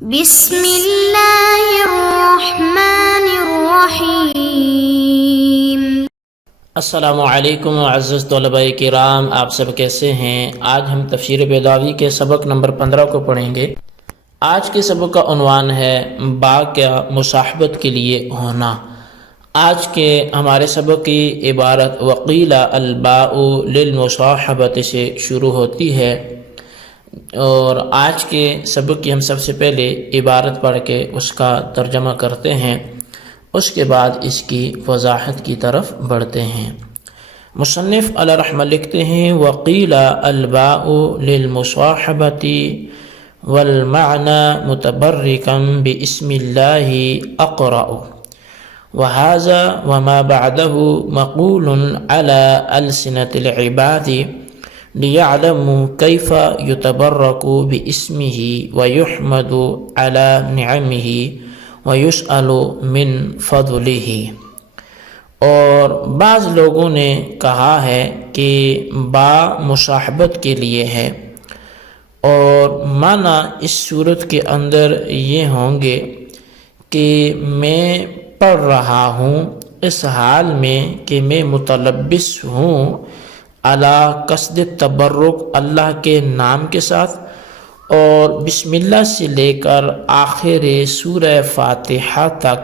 بسم اللہ الرحمن الرحیم۔ السلام علیکم معزز طلباء کرام، آپ سب کیسے ہیں؟ آج ہم تفسیر بیضاوی کے سبق نمبر 15 کو پڑھیں گے۔ آج کے سبق کا عنوان ہے با کا مصاحبت کے لیے ہونا۔ آج کے ہمارے سبق کی عبارت وقیل الباء للمصاحبت سے شروع ہوتی ہے، اور آج کے سبق کی ہم سب سے پہلے عبارت پڑھ کے اس کا ترجمہ کرتے ہیں، اس کے بعد اس کی وضاحت کی طرف بڑھتے ہیں۔ مصنف علیہ رحمہ لکھتے ہیں وقیل الباء للمصاحبۃ والمعنى متبرکا باسم اللہ اقرأ، وهذا وما بعده مقول على ألسنة العباد ليعلموا كيف يتبرك باسمه ويحمد على نعمه ويسأل من فضله۔ اور بعض لوگوں نے کہا ہے کہ با مصاحبت کے لیے ہے، اور معنی اس صورت کے اندر یہ ہوں گے کہ میں پڑھ رہا ہوں اس حال میں کہ میں متلبس ہوں علی قصد تبرک، اللہ کے نام کے ساتھ، اور بسم اللہ سے لے کر آخر سورہ فاتحہ تک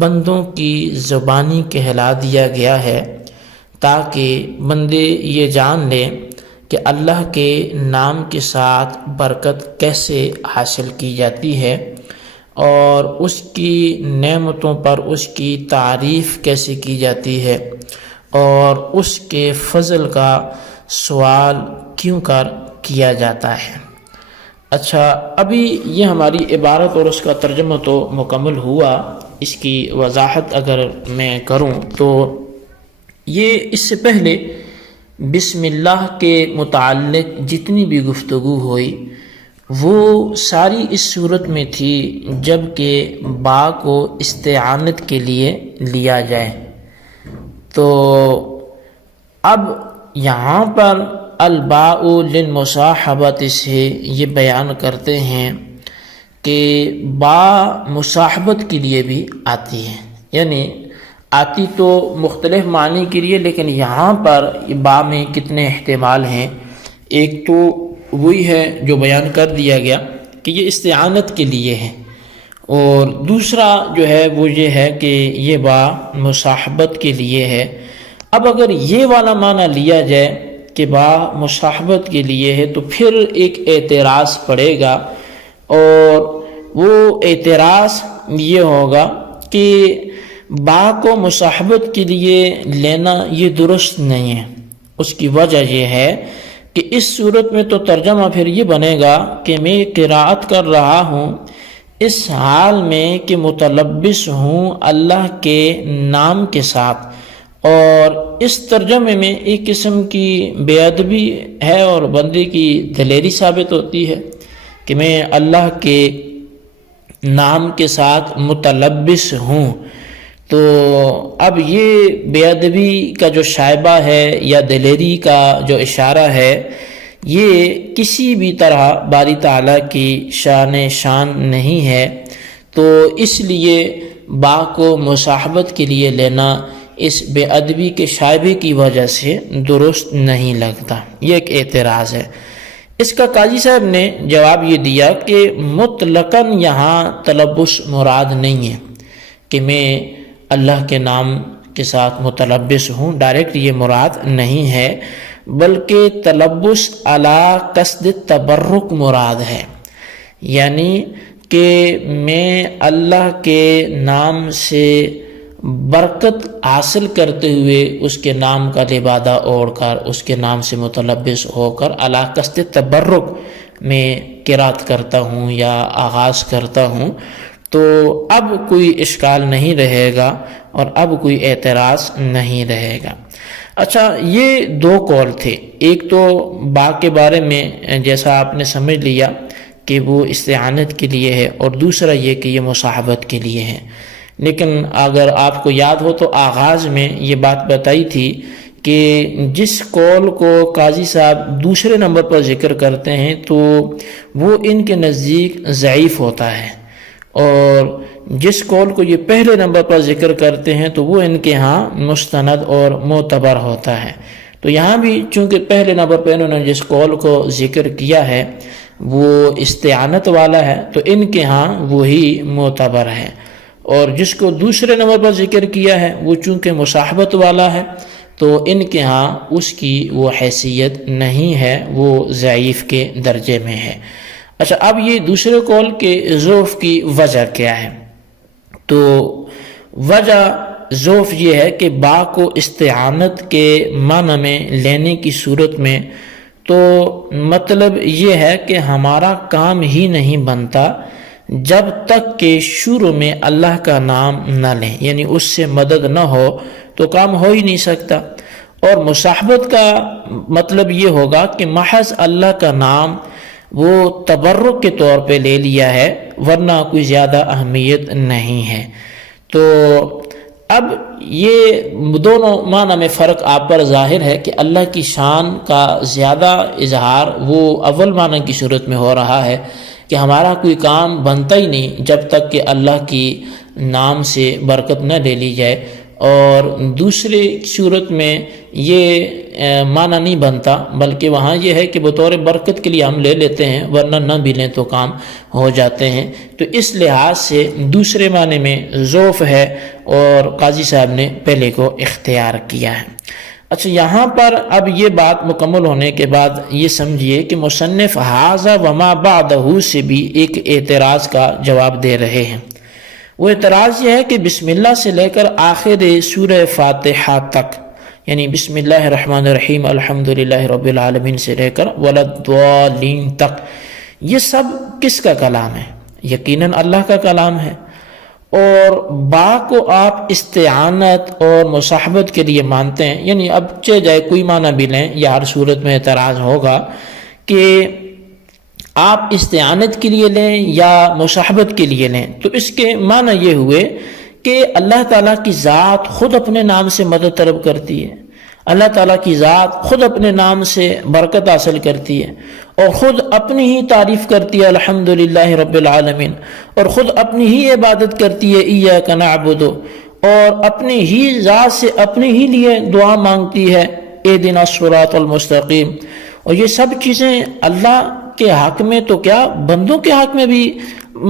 بندوں کی زبانی کہلا دیا گیا ہے، تاکہ بندے یہ جان لیں کہ اللہ کے نام کے ساتھ برکت کیسے حاصل کی جاتی ہے، اور اس کی نعمتوں پر اس کی تعریف کیسے کی جاتی ہے، اور اس کے فضل کا سوال کیوں کر کیا جاتا ہے۔ اچھا، ابھی یہ ہماری عبارت اور اس کا ترجمہ تو مکمل ہوا۔ اس کی وضاحت اگر میں کروں تو یہ اس سے پہلے بسم اللہ کے متعلق جتنی بھی گفتگو ہوئی وہ ساری اس صورت میں تھی جب کہ با کو استعانت کے لیے لیا جائے۔ تو اب یہاں پر الباء للمصاحبت سے یہ بیان کرتے ہیں کہ با مصاحبت کے لیے بھی آتی ہے، یعنی آتی تو مختلف معنی کے لیے، لیکن یہاں پر با میں کتنے احتمال ہیں؟ ایک تو وہی ہے جو بیان کر دیا گیا کہ یہ استعانت کے لیے ہے، اور دوسرا جو ہے وہ یہ ہے کہ یہ با مصاحبت کے لیے ہے۔ اب اگر یہ والا معنی لیا جائے کہ با مصاحبت کے لیے ہے تو پھر ایک اعتراض پڑے گا، اور وہ اعتراض یہ ہوگا کہ با کو مصاحبت کے لیے لینا یہ درست نہیں ہے۔ اس کی وجہ یہ ہے کہ اس صورت میں تو ترجمہ پھر یہ بنے گا کہ میں قرأت کر رہا ہوں اس حال میں کہ متلبس ہوں اللہ کے نام کے ساتھ، اور اس ترجمے میں ایک قسم کی بے ادبی ہے اور بندے کی دلیری ثابت ہوتی ہے کہ میں اللہ کے نام کے ساتھ متلبس ہوں۔ تو اب یہ بے ادبی کا جو شائبہ ہے یا دلیری کا جو اشارہ ہے، یہ کسی بھی طرح باری تعالیٰ کی شان نہیں ہے، تو اس لیے با کو مصاحبت کے لیے لینا اس بے ادبی کے شائبے کی وجہ سے درست نہیں لگتا۔ یہ ایک اعتراض ہے۔ اس کا قاضی صاحب نے جواب یہ دیا کہ مطلقاً یہاں تلبس مراد نہیں ہے کہ میں اللہ کے نام کے ساتھ متلبس ہوں، ڈائریکٹ یہ مراد نہیں ہے، بلکہ تلبس علی قصد تبرک مراد ہے، یعنی کہ میں اللہ کے نام سے برکت حاصل کرتے ہوئے اس کے نام کا لبادہ اوڑھ کر اس کے نام سے متلبس ہو کر علی قصد تبرک میں قرأت کرتا ہوں یا آغاز کرتا ہوں، تو اب کوئی اشکال نہیں رہے گا اور اب کوئی اعتراض نہیں رہے گا۔ اچھا، یہ دو قول تھے، ایک تو با کے بارے میں جیسا آپ نے سمجھ لیا کہ وہ استعانت کے لیے ہے، اور دوسرا یہ کہ یہ مصاحبت کے لیے ہے۔ لیکن اگر آپ کو یاد ہو تو آغاز میں یہ بات بتائی تھی کہ جس قول کو قاضی صاحب دوسرے نمبر پر ذکر کرتے ہیں تو وہ ان کے نزدیک ضعیف ہوتا ہے، اور جس قول کو یہ پہلے نمبر پر ذکر کرتے ہیں تو وہ ان کے ہاں مستند اور معتبر ہوتا ہے۔ تو یہاں بھی چونکہ پہلے نمبر پہ انہوں نے جس قول کو ذکر کیا ہے وہ استعانت والا ہے تو ان کے ہاں وہی معتبر ہے، اور جس کو دوسرے نمبر پر ذکر کیا ہے وہ چونکہ مصاحبت والا ہے تو ان کے ہاں اس کی وہ حیثیت نہیں ہے، وہ ضعیف کے درجے میں ہے۔ اچھا، اب یہ دوسرے قول کے ضعف کی وجہ کیا ہے؟ تو وجہ ضعف یہ ہے کہ با کو استعانت کے معنی میں لینے کی صورت میں تو مطلب یہ ہے کہ ہمارا کام ہی نہیں بنتا جب تک کہ شروع میں اللہ کا نام نہ لیں، یعنی اس سے مدد نہ ہو تو کام ہو ہی نہیں سکتا۔ اور مصاحبت کا مطلب یہ ہوگا کہ محض اللہ کا نام وہ تبرک کے طور پہ لے لیا ہے، ورنہ کوئی زیادہ اہمیت نہیں ہے۔ تو اب یہ دونوں معنی میں فرق آپ پر ظاہر ہے کہ اللہ کی شان کا زیادہ اظہار وہ اول معنی کی صورت میں ہو رہا ہے کہ ہمارا کوئی کام بنتا ہی نہیں جب تک کہ اللہ کی نام سے برکت نہ لے لی جائے، اور دوسری صورت میں یہ معنی نہیں بنتا بلکہ وہاں یہ ہے کہ بطور برکت کے لیے ہم لے لیتے ہیں، ورنہ نہ بھی لیں تو کام ہو جاتے ہیں۔ تو اس لحاظ سے دوسرے معنی میں ضعف ہے اور قاضی صاحب نے پہلے کو اختیار کیا ہے۔ اچھا، یہاں پر اب یہ بات مکمل ہونے کے بعد یہ سمجھیے کہ مصنف ھذا وما بعدہ سے بھی ایک اعتراض کا جواب دے رہے ہیں۔ وہ اعتراض یہ ہے کہ بسم اللہ سے لے کر آخر سورہ فاتحہ تک، یعنی بسم اللہ الرحمن الرحیم الحمدللہ رب العالمین سے لے کر وللضالین تک، یہ سب کس کا کلام ہے؟ یقیناً اللہ کا کلام ہے۔ اور با کو آپ استعانت اور مصاحبت کے لیے مانتے ہیں، یعنی اب چاہے جائے کوئی معنی بھی لیں، یا ہر صورت میں اعتراض ہوگا کہ آپ استعانت کے لیے لیں یا مصاحبت کے لیے لیں، تو اس کے معنی یہ ہوئے کہ اللہ تعالیٰ کی ذات خود اپنے نام سے مدد طلب کرتی ہے، اللہ تعالیٰ کی ذات خود اپنے نام سے برکت حاصل کرتی ہے، اور خود اپنی ہی تعریف کرتی ہے الحمدللہ رب العالمین، اور خود اپنی ہی عبادت کرتی ہے ایاک نعبد، اور اپنی ہی ذات سے اپنے ہی لیے دعا مانگتی ہے اہدنا الصراط المستقیم۔ اور یہ سب چیزیں اللہ کے حق میں تو کیا بندوں کے حق میں بھی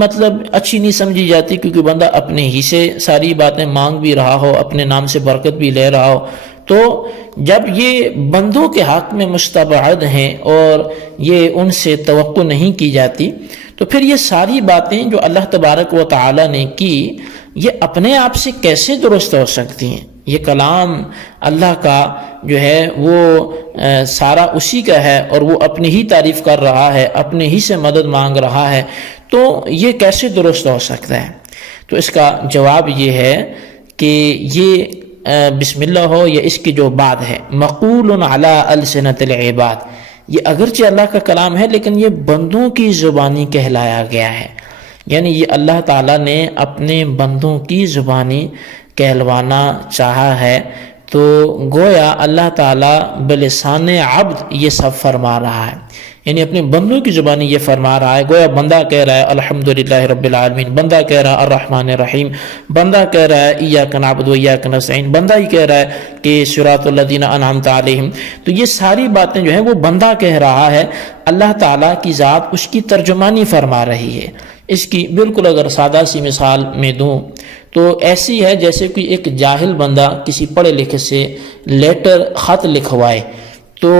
مطلب اچھی نہیں سمجھی جاتی، کیونکہ بندہ اپنے ہی سے ساری باتیں مانگ بھی رہا ہو، اپنے نام سے برکت بھی لے رہا ہو، تو جب یہ بندوں کے حق میں مستبعد ہیں اور یہ ان سے توقع نہیں کی جاتی، تو پھر یہ ساری باتیں جو اللہ تبارک و تعالی نے کی یہ اپنے آپ سے کیسے درست ہو سکتی ہیں؟ یہ کلام اللہ کا جو ہے وہ سارا اسی کا ہے، اور وہ اپنی ہی تعریف کر رہا ہے، اپنے ہی سے مدد مانگ رہا ہے، تو یہ کیسے درست ہو سکتا ہے؟ تو اس کا جواب یہ ہے کہ یہ بسم اللہ ہو یا اس کی جو بعد ہے مقول علی السنۃ العباد، یہ اگرچہ اللہ کا کلام ہے لیکن یہ بندوں کی زبانی کہلایا گیا ہے، یعنی یہ اللہ تعالیٰ نے اپنے بندوں کی زبانی کہلوانا چاہا ہے، تو گویا اللہ تعالیٰ بلسان عبد یہ سب فرما رہا ہے، یعنی اپنے بندوں کی زبانی یہ فرما رہا ہے۔ گویا بندہ کہہ رہا ہے الحمدللہ رب العالمین، بندہ کہہ رہا ہے الرحمن الرحیم، بندہ کہہ رہا ہے ایاک نعبد و ایاک نستعین، بندہ ہی کہہ رہا ہے کہ صراط الذین انعمت علیہم۔ تو یہ ساری باتیں جو ہیں وہ بندہ کہہ رہا ہے، اللہ تعالیٰ کی ذات اس کی ترجمانی فرما رہی ہے۔ اس کی بالکل اگر سادہ سی مثال میں دوں تو ایسی ہے جیسے کوئی ایک جاہل بندہ کسی پڑھے لکھے سے لیٹر خط لکھوائے، تو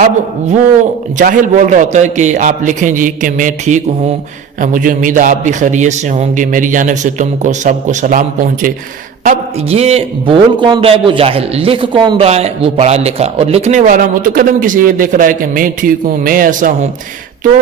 اب وہ جاہل بول رہا ہوتا ہے کہ آپ لکھیں جی کہ میں ٹھیک ہوں، مجھے امید ہے آپ بھی خیریت سے ہوں گے، میری جانب سے تم کو سب کو سلام پہنچے۔ اب یہ بول کون رہا ہے؟ وہ جاہل۔ لکھ کون رہا ہے؟ وہ پڑھا لکھا، اور لکھنے والا متکلم کسی یہ لکھ رہا ہے کہ میں ٹھیک ہوں، میں ایسا ہوں، تو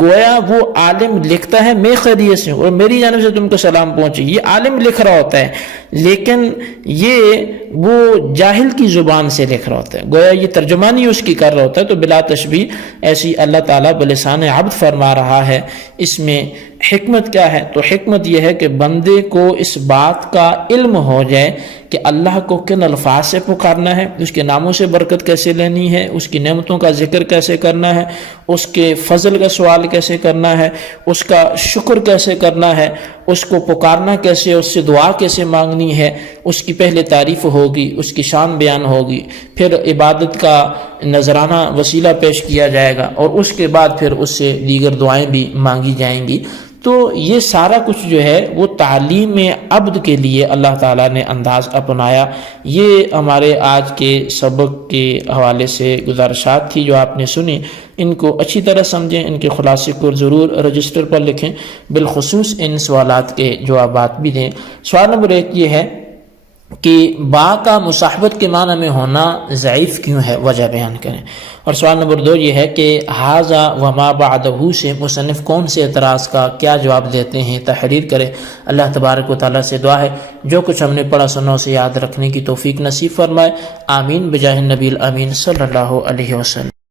گویا وہ عالم لکھتا ہے میں خیریت سے ہوں اور میری جانب سے تم کو سلام پہنچے، یہ عالم لکھ رہا ہوتا ہے، لیکن یہ وہ جاہل کی زبان سے لکھ رہا ہوتا ہے، گویا یہ ترجمانی اس کی کر رہا ہوتا ہے۔ تو بلا تشبیہ ایسی اللہ تعالیٰ بلسان عبد فرما رہا ہے، اس میں حکمت کیا ہے؟ تو حکمت یہ ہے کہ بندے کو اس بات کا علم ہو جائے کہ اللہ کو کن الفاظ سے پکارنا ہے، اس کے ناموں سے برکت کیسے لینی ہے، اس کی نعمتوں کا ذکر کیسے کرنا ہے، اس کے فضل کا سوال کیسے کرنا ہے، اس کا شکر کیسے کرنا ہے، اس کو پکارنا کیسے، اس سے دعا کیسے مانگنی ہے، اس کی پہلے تعریف ہوگی، اس کی شان بیان ہوگی، پھر عبادت کا نذرانہ وسیلہ پیش کیا جائے گا، اور اس کے بعد پھر اس سے دیگر دعائیں بھی مانگی جائیں گی۔ تو یہ سارا کچھ جو ہے وہ تعلیم عبد کے لیے اللہ تعالیٰ نے انداز اپنایا۔ یہ ہمارے آج کے سبق کے حوالے سے گزارشات تھی جو آپ نے سنی، ان کو اچھی طرح سمجھیں، ان کے خلاصے کو ضرور رجسٹر پر لکھیں، بالخصوص ان سوالات کے جوابات بھی دیں۔ سوال نمبر 1 یہ ہے کہ با کا مصاحبت کے معنی میں ہونا ضعیف کیوں ہے، وجہ بیان کریں۔ اور سوال نمبر 2 یہ ہے کہ ھذا وما بعدہ سے مصنف کون سے اعتراض کا کیا جواب دیتے ہیں، تحریر کرے۔ اللہ تبارک و تعالیٰ سے دعا ہے جو کچھ ہم نے پڑھا سنا اسے یاد رکھنے کی توفیق نصیب فرمائے، آمین بجاہ النبی الامین صلی اللہ علیہ وسلم۔